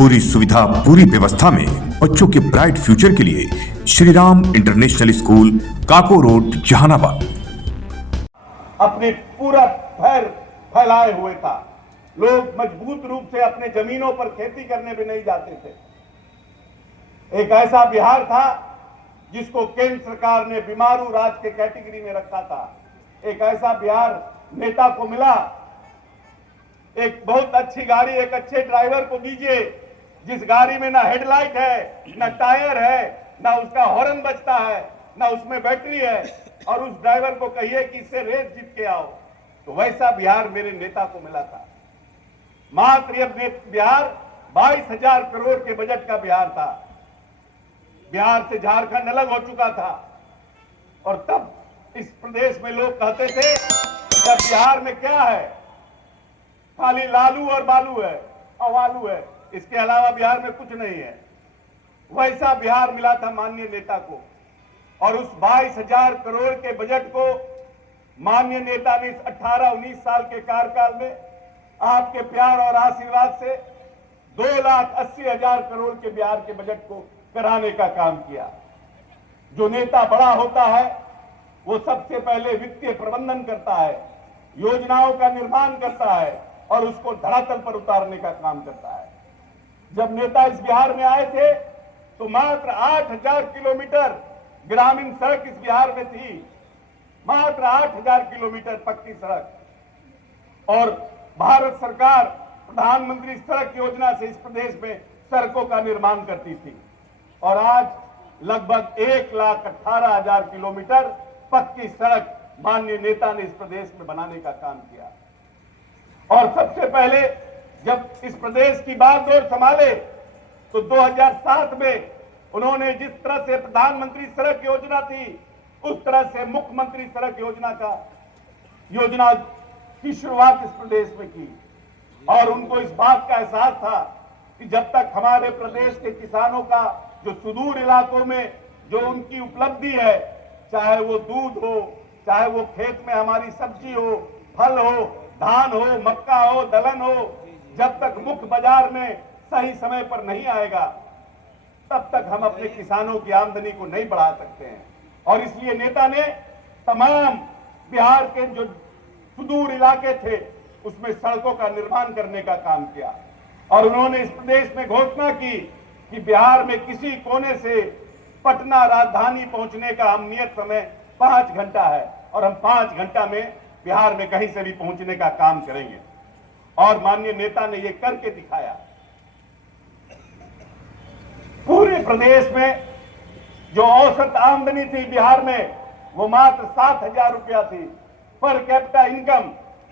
पूरी सुविधा, पूरी व्यवस्था में बच्चों के ब्राइट फ्यूचर के लिए श्री राम इंटरनेशनल स्कूल, काको रोड, जहानाबाद। अपने पूरा पैर फैलाए हुए था। लोग मजबूत रूप से अपने जमीनों पर खेती करने भी नहीं जाते थे। एक ऐसा बिहार था जिसको केंद्र सरकार ने बीमारू राज्य के कैटेगरी में रखा था। एक ऐसा बिहार नेता को मिला, एक बहुत अच्छी गाड़ी एक अच्छे ड्राइवर को दीजिए जिस गाड़ी में ना हेडलाइट है, ना टायर है, ना उसका हॉर्न बजता है, ना उसमें बैटरी है, और उस ड्राइवर को कहिए कि इससे रेस जीत के आओ। तो वैसा बिहार मेरे नेता को मिला था। मात्र यह बिहार 22,000 करोड़ के बजट का बिहार था। बिहार से झारखंड अलग हो चुका था, और तब इस प्रदेश में लोग कहते थे कि बिहार में क्या है, खाली लालू और बालू है, अवालू है, इसके अलावा बिहार में कुछ नहीं है। वैसा बिहार मिला था माननीय नेता को, और उस 22,000 करोड़ के बजट को माननीय नेता ने 18-19 साल के कार्यकाल में आपके प्यार और आशीर्वाद से 2,80,000 करोड़ के बिहार के बजट को कराने का काम किया। जो नेता बड़ा होता है वो सबसे पहले वित्तीय प्रबंधन करता है, योजनाओं का निर्माण करता है और उसको धरातल पर उतारने का काम करता है। जब नेता इस बिहार में आए थे तो मात्र 8,000 किलोमीटर ग्रामीण सड़क इस बिहार में थी, मात्र 8,000 किलोमीटर पक्की सड़क, और भारत सरकार प्रधानमंत्री सड़क योजना से इस प्रदेश में सड़कों का निर्माण करती थी। और आज लगभग 1,18,000 किलोमीटर पक्की सड़क माननीय नेता ने इस प्रदेश में बनाने का काम किया। और सबसे पहले जब इस प्रदेश की बागडोर संभाले तो 2007 में उन्होंने जिस तरह से प्रधानमंत्री सड़क योजना थी उस तरह से मुख्यमंत्री सड़क योजना की शुरुआत इस प्रदेश में की। और उनको इस बात का एहसास था कि जब तक हमारे प्रदेश के किसानों का जो सुदूर इलाकों में जो उनकी उपलब्धि है, चाहे वो दूध हो, चाहे वो खेत में हमारी सब्जी हो, फल हो, धान हो, मक्का हो, दलहन हो, जब तक मुख्य बाजार में सही समय पर नहीं आएगा तब तक हम अपने किसानों की आमदनी को नहीं बढ़ा सकते हैं। और इसलिए नेता ने तमाम बिहार के जो सुदूर इलाके थे उसमें सड़कों का निर्माण करने का काम किया। और उन्होंने इस प्रदेश में घोषणा की कि बिहार में किसी कोने से पटना राजधानी पहुंचने का हम नियत समय 5 घंटा है, और हम 5 घंटा में बिहार में कहीं से भी पहुंचने का काम करेंगे। और माननीय नेता ने यह करके दिखाया। पूरे प्रदेश में जो औसत आमदनी थी बिहार में वो मात्र 7,000 रुपया थी। पर कैपिटा इनकम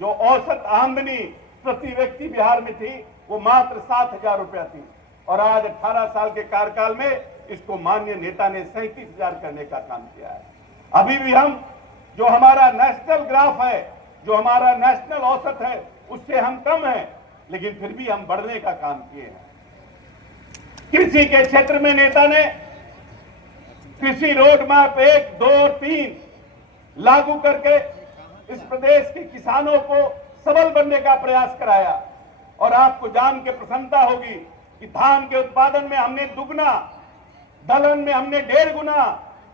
जो औसत आमदनी प्रति व्यक्ति बिहार में थी वो मात्र 7,000 रुपया थी। और आज 18 साल के कार्यकाल में इसको माननीय नेता ने 37,000 करने का काम किया है। अभी भी हम जो हमारा नेशनल ग्राफ है, जो हमारा नेशनल औसत है, उससे हम कम हैं, लेकिन फिर भी हम बढ़ने का काम किए हैं। कृषि के क्षेत्र में नेता ने कृषि रोड मैप 1, 2 और 3 लागू करके इस प्रदेश के किसानों को सबल बनने का प्रयास कराया। और आपको जान के प्रसन्नता होगी कि धान के उत्पादन में हमने दुगना, दलहन में हमने 1.5 गुना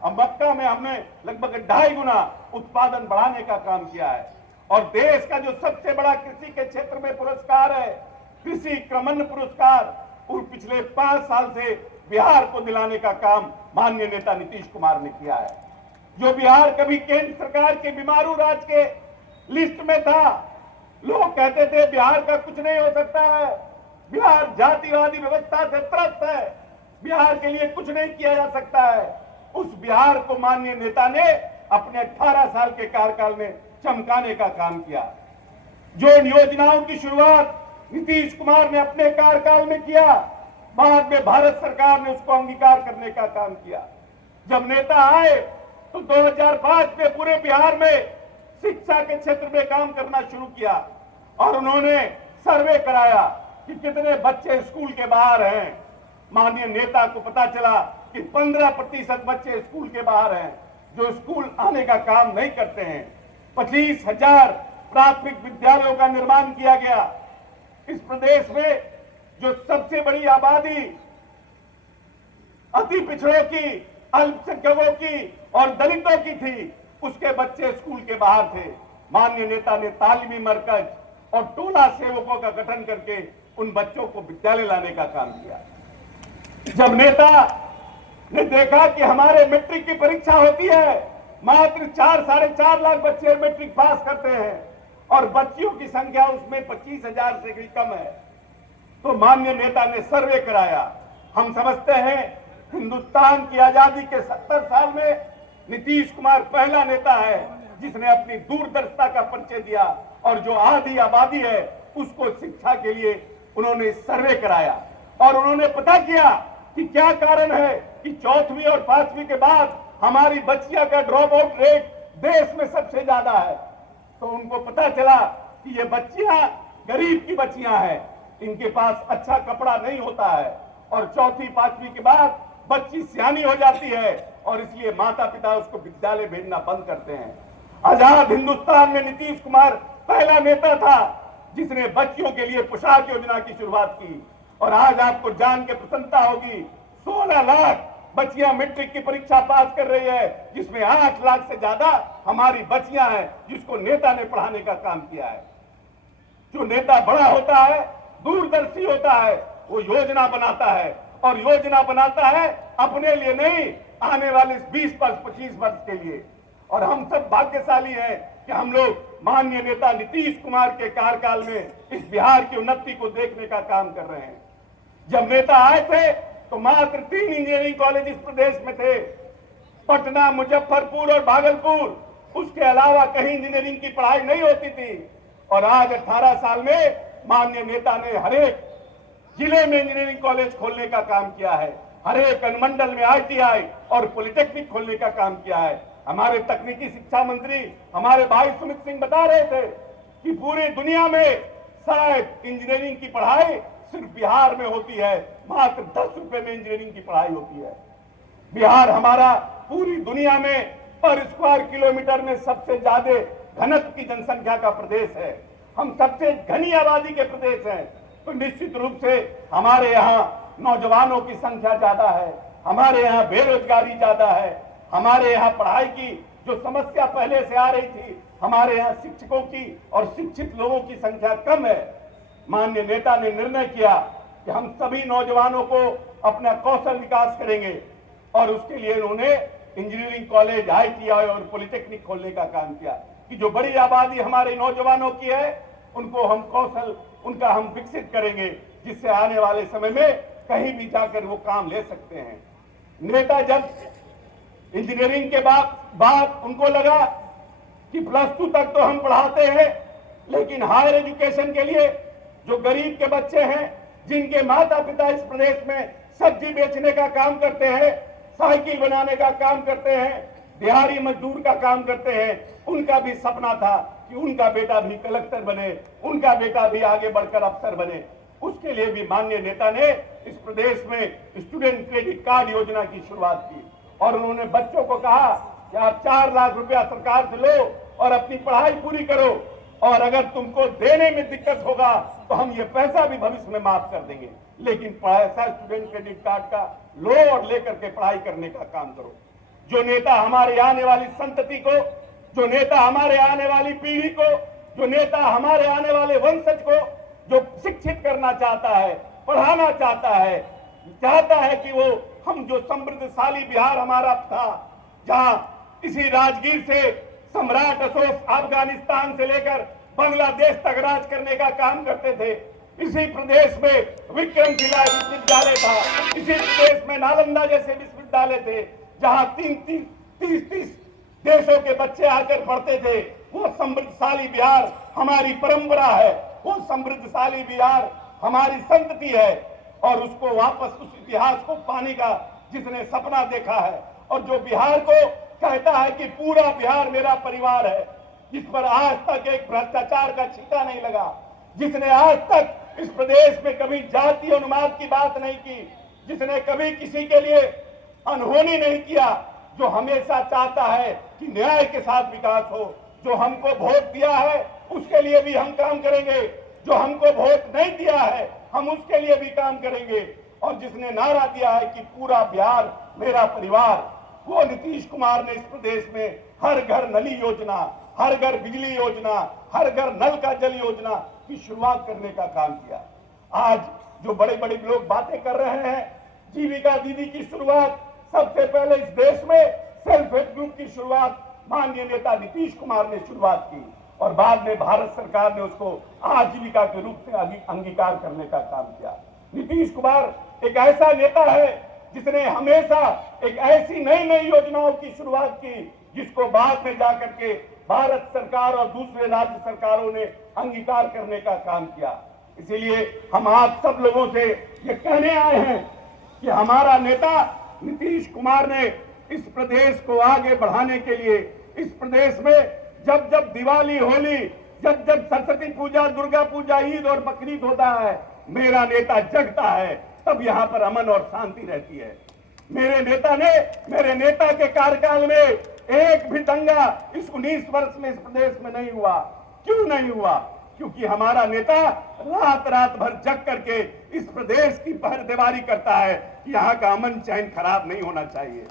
और मक्का में हमने लगभग 2.5 गुना उत्पादन बढ़ाने का काम किया है। और देश का जो सबसे बड़ा कृषि के क्षेत्र में पुरस्कार है कृषि क्रमण्य पुरस्कार, वो पिछले 5 साल से बिहार को दिलाने का काम माननीय नेता नीतीश कुमार ने किया है। जो बिहार कभी केंद्र सरकार के बीमारू राज्य के लिस्ट में था, लोग कहते थे बिहार का कुछ नहीं हो सकता है, बिहार जातिवादी व्यवस्था से त्रस्त है, बिहार के लिए कुछ नहीं किया जा सकता है। उस बिहार को माननीय नेता ने अपने 18 साल के कार्यकाल में चमकाने का काम किया। जो योजनाओं की शुरुआत नीतीश कुमार ने अपने कार्यकाल में किया, बाद में भारत सरकार ने उसको अंगीकार करने का काम किया। जब नेता आए तो 2005 में पूरे बिहार में शिक्षा के क्षेत्र में काम करना शुरू किया और उन्होंने सर्वे कराया कि कितने बच्चे स्कूल के बाहर हैं। माननीय नेता को पता चला कि 15% बच्चे स्कूल के बाहर हैं जो स्कूल आने का काम नहीं करते हैं। 25,000 प्राथमिक विद्यालयों का निर्माण किया गया। इस प्रदेश में जो सबसे बड़ी आबादी अति पिछड़ों की, अल्पसंख्यकों की और दलितों की थी, उसके बच्चे स्कूल के बाहर थे। माननीय नेता ने तालीमी मरकज और टोला सेवकों का गठन करके उन बच्चों को विद्यालय लाने का काम किया। जब नेता ने देखा कि हमारे मैट्रिक की परीक्षा होती है, मात्र 4-4.5 लाख बच्चे मैट्रिक पास करते हैं और बच्चियों की संख्या उसमें 25,000 से भी कम है, तो माननीय नेता ने सर्वे कराया। हम समझते हैं हिंदुस्तान की आजादी के 70 साल में नीतीश कुमार पहला नेता है जिसने अपनी दूरदर्शिता का परिचय दिया और जो आधी आबादी है उसको शिक्षा के लिए उन्होंने सर्वे कराया और उन्होंने पता किया कि क्या कारण है कि 4वीं और 5वीं के बाद हमारी बच्चियों का ड्रॉप आउट रेट देश में सबसे ज्यादा है। तो उनको पता चला कि ये बच्चियां गरीब की बच्चियां हैं, इनके पास अच्छा कपड़ा नहीं होता है और 4वीं 5वीं के बाद बच्ची सियानी हो जाती है और इसलिए माता पिता उसको विद्यालय भेजना बंद करते हैं। आजाद हिंदुस्तान में नीतीश कुमार पहला नेता था जिसने बच्चियों के लिए पोशाक योजना की शुरुआत की और आज आपको जान के प्रसन्नता होगी 16 लाख बच्चियां मैट्रिक की परीक्षा पास कर रही है, जिसमें 8 लाख से ज्यादा हमारी बच्चियां हैं जिसको नेता ने पढ़ाने का काम किया है। जो नेता बड़ा होता है, दूरदर्शी होता है, वो योजना बनाता है और योजना बनाता है अपने लिए नहीं, आने वाले 20 वर्ष 25 वर्ष के लिए। और हम सब भाग्यशाली हैं कि हम लोग माननीय नेता नीतीश कुमार के कार्यकाल में इस बिहार की उन्नति को देखने का काम कर रहे हैं। जब नेता आए थे तो मात्र 3 इंजीनियरिंग कॉलेज इस प्रदेश में थे, पटना, मुजफ्फरपुर और भागलपुर। उसके अलावा कहीं इंजीनियरिंग की पढ़ाई नहीं होती थी और आज 18 साल में माननीय नेता ने हर एक जिले में इंजीनियरिंग कॉलेज खोलने का काम किया है, हर एक अनुमंडल में ITI और पॉलिटेक्निक खोलने का काम किया है। हमारे तकनीकी शिक्षा मंत्री हमारे भाई सुमित सिंह बता रहे थे कि पूरी दुनिया में शायद इंजीनियरिंग की पढ़ाई सिर्फ बिहार में होती है, मात्र 10 रुपए में इंजीनियरिंग की पढ़ाई होती है। बिहार हमारा पूरी दुनिया में पर स्क्वायर किलोमीटर में सबसे ज्यादा घनत्व की जनसंख्या का प्रदेश है, हम सबसे घनी आबादी के प्रदेश हैं, तो निश्चित रूप से हमारे यहाँ नौजवानों की संख्या ज्यादा है, हमारे यहाँ बेरोजगारी ज्यादा है, हमारे यहाँ पढ़ाई की जो समस्या पहले से आ रही थी, हमारे यहाँ शिक्षकों की और शिक्षित लोगों की संख्या कम है। माननीय नेता ने निर्णय किया कि हम सभी नौजवानों को अपना कौशल विकास करेंगे और उसके लिए उन्होंने इंजीनियरिंग कॉलेज, ITI और पॉलिटेक्निक खोलने का काम किया कि जो बड़ी आबादी हमारे नौजवानों की है उनको हम कौशल उनका हम विकसित करेंगे, जिससे आने वाले समय में कहीं भी जाकर वो काम ले सकते हैं। नेता जब इंजीनियरिंग के बाद उनको लगा कि +2 तक तो हम पढ़ाते हैं, लेकिन हायर एजुकेशन के लिए जो गरीब के बच्चे हैं, जिनके माता पिता इस प्रदेश में सब्जी बेचने का काम करते हैं, साइकिल बनाने का काम करते हैं, दिहाड़ी मजदूर का काम करते हैं, उनका भी सपना था कि उनका बेटा भी कलेक्टर बने, उनका बेटा भी आगे बढ़कर अफसर बने। उसके लिए भी माननीय नेता ने इस प्रदेश में स्टूडेंट क्रेडिट कार्ड योजना की शुरुआत की और उन्होंने बच्चों को कहा कि आप 4 लाख रुपया सरकार से लो और अपनी पढ़ाई पूरी करो, और अगर तुमको देने में दिक्कत होगा तो हम ये पैसा भी भविष्य में माफ कर देंगे, लेकिन पैसा स्टूडेंट क्रेडिट कार्ड का लो और लेकर के पढ़ाई करने का काम करो। जो नेता हमारे आने वाली संतति को, जो नेता हमारे आने वाली पीढ़ी को, जो नेता हमारे आने वाले वंशज को जो शिक्षित करना चाहता है, पढ़ाना चाहता है कि वो हम जो समृद्धशाली बिहार हमारा था, जहां इसी राजगीर से सम्राट अशोक अफगानिस्तान से लेकर बांग्लादेश तक राज करने का काम करते थे, इसी प्रदेश में विक्रमशिला विश्वविद्यालय था, इसी प्रदेश में नालंदा जैसे विश्वविद्यालय थे, जहां 30 देशों के बच्चे आकर पढ़ते थे। वो समृद्धशाली बिहार हमारी परंपरा है, वो समृद्धशाली बिहार हमारी संतति है और उसको वापस उस इतिहास को पाने का जिसने सपना देखा है और जो बिहार को कहता है कि पूरा बिहार मेरा परिवार है, जिस पर आज तक एक भ्रष्टाचार का छींटा नहीं लगा, जिसने आज तक इस प्रदेश में कभी जाति अनुवाद की बात नहीं की, जिसने कभी किसी के लिए अनहोनी नहीं किया, जो हमेशा चाहता है कि न्याय के साथ विकास हो। जो हमको वोट दिया है उसके लिए भी हम काम करेंगे, जो हमको वोट नहीं दिया है हम उसके लिए भी काम करेंगे। और जिसने नारा दिया है कि पूरा बिहार मेरा परिवार, वो नीतीश कुमार ने इस प्रदेश में हर घर नली योजना, हर घर बिजली योजना, हर घर नल का जल योजना की शुरुआत करने का काम किया। आज जो बड़े बड़े लोग बातें कर रहे हैं, जीविका दीदी की शुरुआत, सबसे पहले इस देश में सेल्फ हेल्प ग्रुप की शुरुआत माननीय नेता नीतीश कुमार ने शुरुआत की और बाद में भारत सरकार ने उसको आजीविका के रूप में अंगीकार करने का काम किया। नीतीश कुमार एक ऐसा नेता है जिसने हमेशा एक ऐसी नई नई योजनाओं की शुरुआत की जिसको बाद में जाकर के भारत सरकार और दूसरे राज्य सरकारों ने अंगीकार करने का काम किया। इसीलिए हम आप सब लोगों से ये कहने आए हैं कि हमारा नेता नीतीश कुमार ने इस प्रदेश को आगे बढ़ाने के लिए, इस प्रदेश में जब जब दिवाली, होली, जब जब सरस्वती पूजा, दुर्गा पूजा, ईद और बकरीद होता है, मेरा नेता जगता है, तब यहां पर अमन और शांति रहती है। मेरे नेता के कार्यकाल में एक भी दंगा इस 19 वर्ष में इस प्रदेश में नहीं हुआ। क्यों नहीं हुआ? क्योंकि हमारा नेता रात रात भर जग करके इस प्रदेश की पहरेदारी करता है कि यहाँ का अमन चैन खराब नहीं होना चाहिए।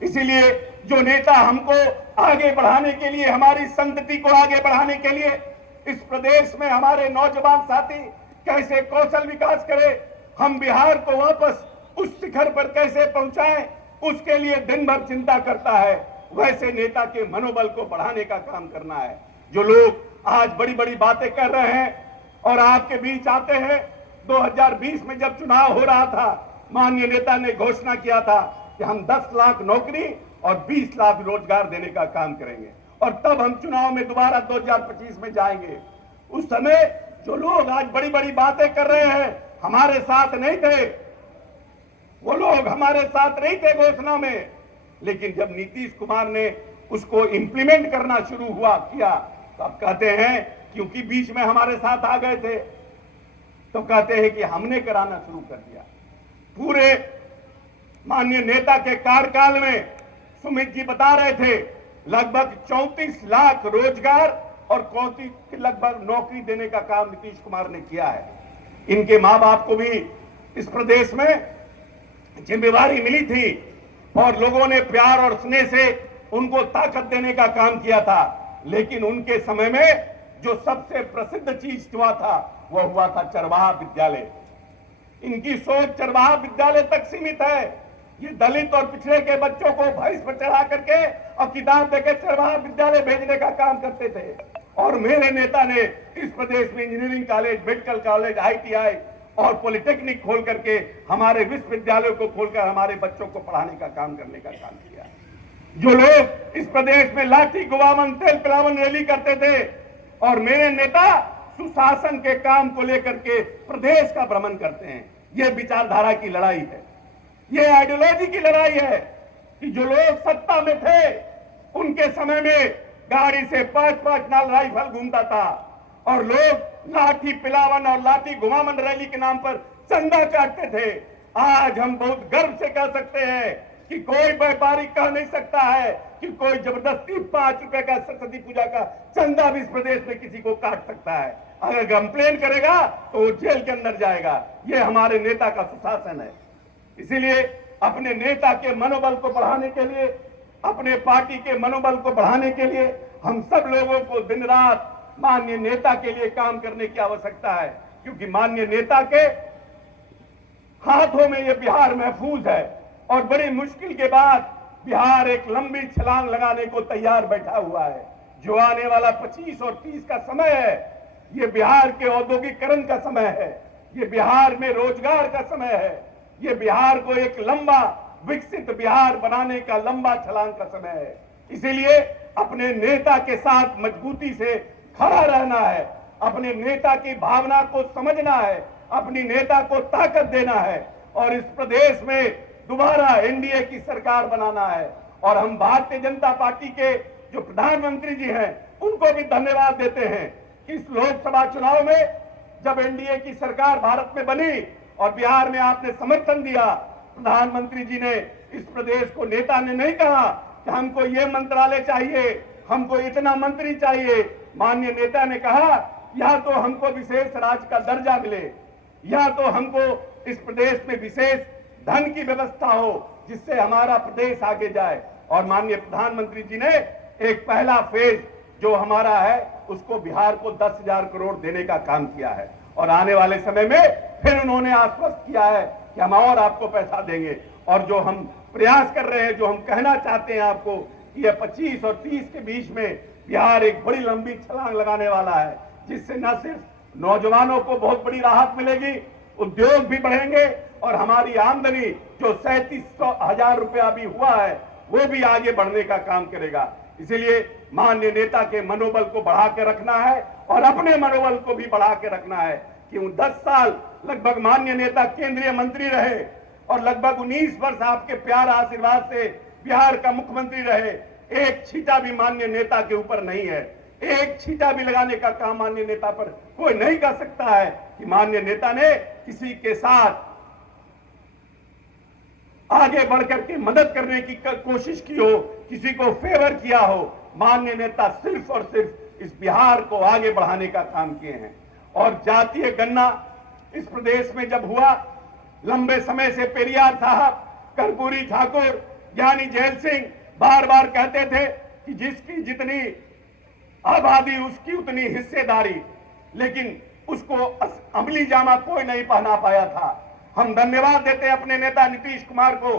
इसीलिए जो नेता हमको आगे बढ़ाने के लिए, हमारी संतति को आगे बढ़ाने के लिए, इस प्रदेश में हमारे नौजवान साथी कैसे कौशल विकास करें, हम बिहार को वापस उस शिखर पर कैसे पहुंचाएं, उसके लिए दिन भर चिंता करता है, वैसे नेता के मनोबल को बढ़ाने का काम करना है। जो लोग आज बड़ी बड़ी बातें कर रहे हैं और आपके बीच आते हैं, 2020 में जब चुनाव हो रहा था, माननीय नेता ने घोषणा किया था कि हम 10 लाख नौकरी और 20 लाख रोजगार देने का काम करेंगे और तब हम चुनाव में दोबारा 2025 में जाएंगे। उस समय जो लोग आज बड़ी बड़ी बातें कर रहे हैं हमारे साथ नहीं थे, वो लोग हमारे साथ नहीं थे घोषणा में, लेकिन जब नीतीश कुमार ने उसको इंप्लीमेंट करना शुरू किया, तो अब कहते हैं क्योंकि बीच में हमारे साथ आ गए थे, तो कहते हैं कि हमने कराना शुरू कर दिया। पूरे माननीय नेता के कार्यकाल में सुमित जी बता रहे थे लगभग 34 लाख रोजगार और 34 लगभग नौकरी देने का काम नीतीश कुमार ने किया है। इनके मां बाप को भी इस प्रदेश में जिम्मेवारी मिली थी और लोगों ने प्यार और स्नेह से उनको ताकत देने का काम किया था, लेकिन उनके समय में जो सबसे प्रसिद्ध चीज हुआ था वह हुआ था चरवाहा विद्यालय। इनकी सोच चरवाहा विद्यालय तक सीमित है। ये दलित और पिछड़े के बच्चों को भैंस पर चढ़ा करके और किताब देकर चरवाहा विद्यालय भेजने का काम करते थे। और मेरे नेता ने इस प्रदेश में engineering college, medical college, ITI और पॉलिटेक्निक खोल करके हमारे विश्वविद्यालयों को खोलकर हमारे बच्चों को पढ़ाने का काम करने का काम किया। जो लोग इस प्रदेश में लाठी गुवामन तेल पिलावन रैली करते थे और मेरे नेता सुशासन के काम को लेकर के प्रदेश का भ्रमण करते हैं, यह विचारधारा की लड़ाई है, ये आइडियोलॉजी की लड़ाई है कि जो लोग सत्ता में थे उनके समय में गाड़ी से 5-5 नाल राइफल घूमता था और लोग लाठी पिलावन और लाठी घुमावन रैली के नाम पर चंदा काटते थे। आज हम बहुत गर्व से कह सकते हैं कि कोई व्यापारी कह नहीं सकता है कि कोई जबरदस्ती 5 रुपए का सरस्वती पूजा का चंदा भी इस प्रदेश में किसी को काट सकता है। अगर कंप्लेन करेगा तो वो जेल के अंदर जाएगा। ये हमारे नेता का सुशासन है। इसीलिए अपने नेता के मनोबल को बढ़ाने के लिए, अपने पार्टी के मनोबल को बढ़ाने के लिए हम सब लोगों को दिन रात माननीय नेता के लिए काम करने की आवश्यकता है, क्योंकि माननीय नेता के हाथों में ये बिहार महफूज है और बड़ी मुश्किल के बाद बिहार एक लंबी छलांग लगाने को तैयार बैठा हुआ है। जो आने वाला 25 और 30 का समय है, ये बिहार के औद्योगिकरण का समय है, ये बिहार में रोजगार का समय है, ये बिहार को एक लंबा विकसित बिहार बनाने का लंबा छलांग का समय है। इसीलिए अपने नेता के साथ मजबूती से खड़ा रहना है, अपने नेता की भावना को समझना है, अपनी नेता को ताकत देना है और इस प्रदेश में दोबारा एनडीए की सरकार बनाना है। और हम भारतीय जनता पार्टी के जो प्रधानमंत्री जी हैं उनको भी धन्यवाद देते हैं कि इस लोकसभा चुनाव में जब एनडीए की सरकार भारत में बनी और बिहार में आपने समर्थन दिया, प्रधानमंत्री जी ने इस प्रदेश को, नेता ने नहीं कहा कि हमको ये मंत्रालय चाहिए, हमको इतना मंत्री चाहिए। माननीय नेता ने कहा या तो हमको विशेष राज्य का दर्जा मिले या तो हमको इस प्रदेश में विशेष धन की व्यवस्था हो जिससे हमारा प्रदेश आगे जाए। और माननीय प्रधानमंत्री जी ने एक पहला फेज जो हमारा है उसको बिहार को 10,000 करोड़ देने का काम किया है और आने वाले समय में फिर उन्होंने आश्वस्त किया है कि हम और आपको पैसा देंगे। और जो हम प्रयास कर रहे हैं, जो हम कहना चाहते हैं आपको कि ये 25 और 30 के बीच में बिहार एक बड़ी लंबी छलांग लगाने वाला है, जिससे न सिर्फ नौजवानों को बहुत बड़ी राहत मिलेगी, उद्योग भी बढ़ेंगे और हमारी आमदनी जो 37,000 रुपया भी हुआ है वो भी आगे बढ़ने का काम करेगा। इसीलिए माननीय नेता के मनोबल को बढ़ा के रखना है और अपने मनोबल को भी बढ़ा के रखना है कि 10 साल लगभग माननीय नेता केंद्रीय मंत्री रहे और लगभग 19 वर्ष आपके प्यार आशीर्वाद से बिहार का मुख्यमंत्री रहे। एक छींटा भी माननीय नेता के ऊपर नहीं है, एक छींटा भी लगाने का काम माननीय नेता पर कोई नहीं कर सकता है कि माननीय नेता ने किसी के साथ आगे बढ़कर के मदद करने की कोशिश की हो, किसी को फेवर किया हो। माननीय नेता सिर्फ और सिर्फ इस बिहार को आगे बढ़ाने का काम किए हैं। और जातीय गणना इस प्रदेश में जब हुआ, लंबे समय से पेरियार साहब, कर्पूरी ठाकुर, ज्ञानी जैल सिंह बार बार कहते थे कि जिसकी जितनी आबादी उसकी उतनी हिस्सेदारी, लेकिन उसको अमली जामा कोई नहीं पहना पाया था। हम धन्यवाद देते हैं अपने नेता नीतीश कुमार को,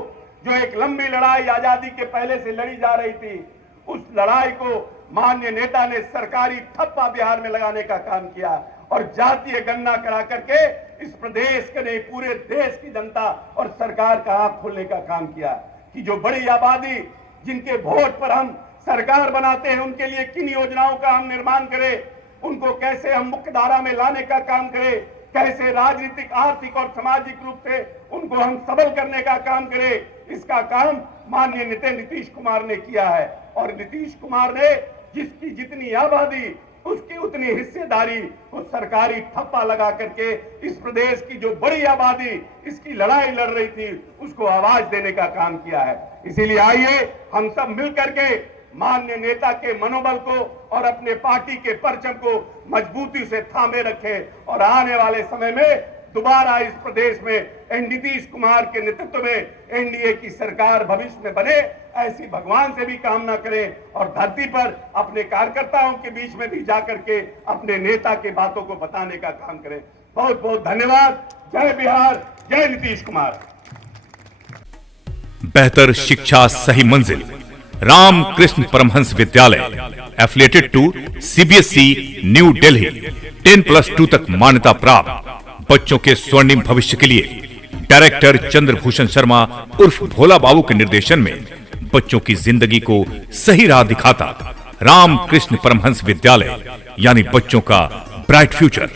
जो एक लंबी लड़ाई आजादी के पहले से लड़ी जा रही थी। उस लड़ाई को माननीय नेता ने सरकारी ठप्पा बिहार में लगाने का काम किया और जातीय गणना करा करके इस प्रदेश के नहीं पूरे देश की जनता और सरकार का आंख खोलने का काम किया कि जो बड़ी आबादी जिनके वोट पर हम सरकार बनाते हैं उनके लिए किन योजनाओं का हम निर्माण करें, उनको कैसे हम मुख्य धारा में लाने का काम करें, कैसे राजनीतिक, आर्थिक और सामाजिक रूप से उनको हम सबल करने का काम करें। इसका काम माननीय नेता नीतीश कुमार ने किया है और नीतीश कुमार ने जिसकी जितनी आबादी उसकी उतनी हिस्सेदारी को सरकारी ठप्पा लगा करके इस प्रदेश की जो बड़ी आबादी इसकी लड़ाई लड़ रही थी उसको आवाज देने का काम किया है। इसीलिए आइए हम सब मिलकर के माननीय नेता के मनोबल को और अपने पार्टी के परचम को मजबूती से थामे रखें और आने वाले समय में दोबारा इस प्रदेश में नीतीश कुमार के नेतृत्व में एनडीए की सरकार भविष्य में बने, ऐसी भगवान से भी कामना करें और धरती पर अपने कार्यकर्ताओं के बीच में भी जाकर के अपने नेता के बातों को बताने का काम करें। बहुत बहुत धन्यवाद। जय बिहार, जय नीतीश कुमार। बेहतर शिक्षा सही मंजिल, Ramakrishna Paramhansa Vidyalaya affiliated to CBSE New Delhi, 10+2 तक मान्यता प्राप्त। बच्चों के स्वर्णिम भविष्य के लिए डायरेक्टर चंद्रभूषण शर्मा उर्फ भोला बाबू के निर्देशन में बच्चों की जिंदगी को सही राह दिखाता रामकृष्ण परमहंस विद्यालय, यानी बच्चों का ब्राइट फ्यूचर।